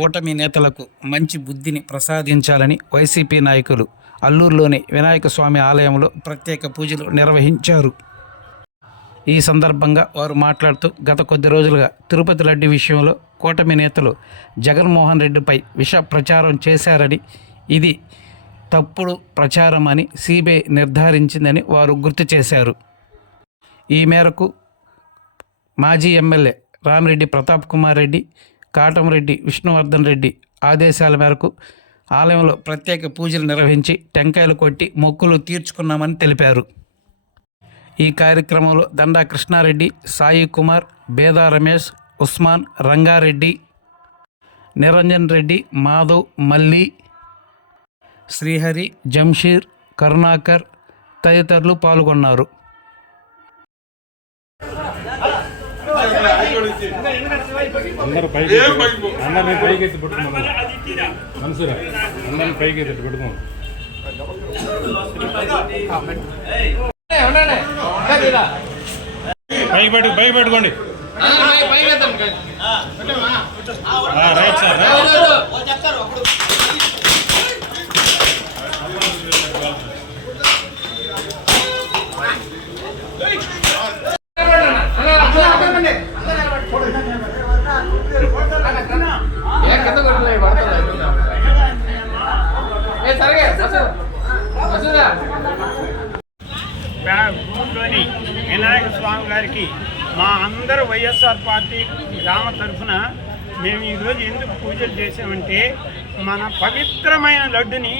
కూటమి నేతలకు మంచి బుద్ధిని ప్రసాదించాలని వైసీపీ నాయకులు అల్లూరులోని వినాయక స్వామి ఆలయంలో ప్రత్యేక పూజలు నిర్వహించారు. ఈ సందర్భంగా వారు మాట్లాడుతూ గత కొద్ది రోజులుగా తిరుపతి లడ్డు విషయంలో కూటమి నేతలు జగన్మోహన్ రెడ్డిపై విష ప్రచారం చేశారని, ఇది తప్పుడు ప్రచారం అని సిబిఐ నిర్ధారించిందని వారు గుర్తు చేశారు. ఈ మేరకు మాజీ ఎమ్మెల్యే రామిరెడ్డి ప్రతాప్ కుమార్ రెడ్డి, కాటంరెడ్డి విష్ణువర్ధన్ రెడ్డి ఆదేశాల మేరకు ఆలయంలో ప్రత్యేక పూజలు నిర్వహించి టెంకాయలు కొట్టి మొక్కులు తీర్చుకున్నామని తెలిపారు. ఈ కార్యక్రమంలో దండా కృష్ణారెడ్డి, సాయి కుమార్, బేదా రమేష్, ఉస్మాన్, రంగారెడ్డి, నిరంజన్ రెడ్డి, మాధవ్, మల్లి, శ్రీహరి, జంషీర్, కరుణాకర్ తదితరులు పాల్గొన్నారు. అందరూ పైకి అందరినీ పైకెత్తి పెట్టుకున్నాం. మనసురా అందరినీ పైకెత్తి పెట్టుకోండి. పైకి పెట్టుకోండి. Right sir. ఊళ్ళోని వినాయక స్వామి గారికి మా అందరు వైఎస్ఆర్ పార్టీ గ్రామ తరఫున మేము ఈరోజు ఎందుకు పూజలు చేసామంటే, మన పవిత్రమైన లడ్డుని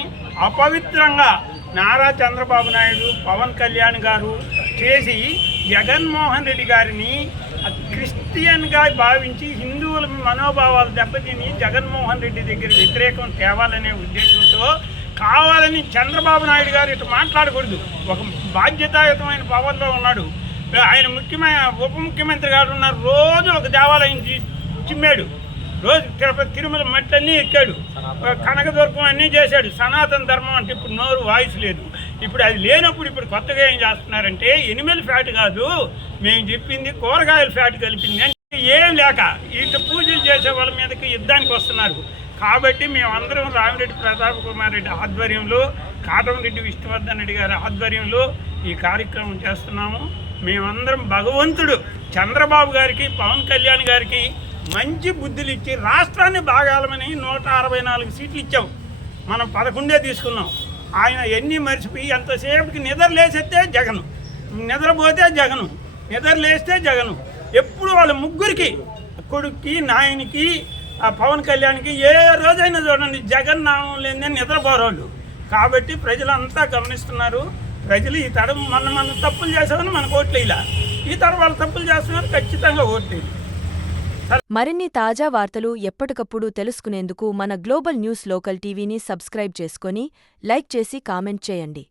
అపవిత్రంగా నారా చంద్రబాబు నాయుడు, పవన్ కళ్యాణ్ గారు చేసి జగన్మోహన్ రెడ్డి గారిని క్రిస్టియన్గా భావించి హిందువుల మనోభావాలు దెబ్బతిని జగన్మోహన్ రెడ్డి దగ్గర వ్యతిరేకం తేవాలనే ఉద్దేశంతో కావాలని చంద్రబాబు నాయుడు గారు ఇటు మాట్లాడకూడదు. ఒక బాధ్యతాయుతమైన పవర్లో ఉన్నాడు ఆయన. ఉప ముఖ్యమంత్రి గారు ఉన్నారు. రోజు ఒక దేవాలయం చిమ్మాడు. రోజు తిరుమల మెట్లన్నీ ఎక్కాడు. కనకదుర్గం అన్నీ చేశాడు. సనాతన ధర్మం అంటే ఇప్పుడు నోరు వాయిస్ లేదు. ఇప్పుడు అది లేనప్పుడు ఇప్పుడు కొత్తగా ఏం చేస్తున్నారంటే ఎనిమల్ ఫ్యాట్ కాదు మేము చెప్పింది కూరగాయల ఫ్యాట్ కలిపింది అంటే ఏం లేక ఇటు పూజలు చేసే వాళ్ళ మీదకి యుద్ధానికి వస్తున్నారు. కాబట్టి మేమందరం రామిరెడ్డి ప్రతాప్ కుమార్ రెడ్డి ఆధ్వర్యంలో, కాటంరెడ్డి విష్ణువర్ధన్ రెడ్డి గారి ఆధ్వర్యంలో ఈ కార్యక్రమం చేస్తున్నాము. మేమందరం భగవంతుడు చంద్రబాబు గారికి, పవన్ కళ్యాణ్ గారికి మంచి బుద్ధులు ఇచ్చి రాష్ట్రాన్ని బాగాలమని 164 సీట్లు ఇచ్చాం. మనం 11 తీసుకున్నాం. ఆయన ఎన్ని మర్చిపోయి ఎంతసేపటికి నిద్ర లేసేస్తే జగను, నిద్రపోతే జగను, నిద్ర లేస్తే జగను. ఎప్పుడు వాళ్ళ ముగ్గురికి, కొడుక్కి, నాయనికి, పవన్ కళ్యాణ్కి ఏ రోజైనా చూడండి జగన్ నామం లేని నిద్రపోరాళ్ళు. కాబట్టి ప్రజలంతా గమనిస్తున్నారు. ప్రజలు ఈ తరం మన తప్పులు చేసామని మనకు ఓట్లు ఇలా, ఈ తరం వాళ్ళు తప్పులు చేస్తున్నారు, ఖచ్చితంగా ఓట్లు. మరిన్ని తాజా వార్తలు ఎప్పటికప్పుడు తెలుసుకునేందుకు మన గ్లోబల్ న్యూస్ లోకల్ టీవీని సబ్స్క్రైబ్ చేసుకొని లైక్ చేసి కామెంట్ చేయండి.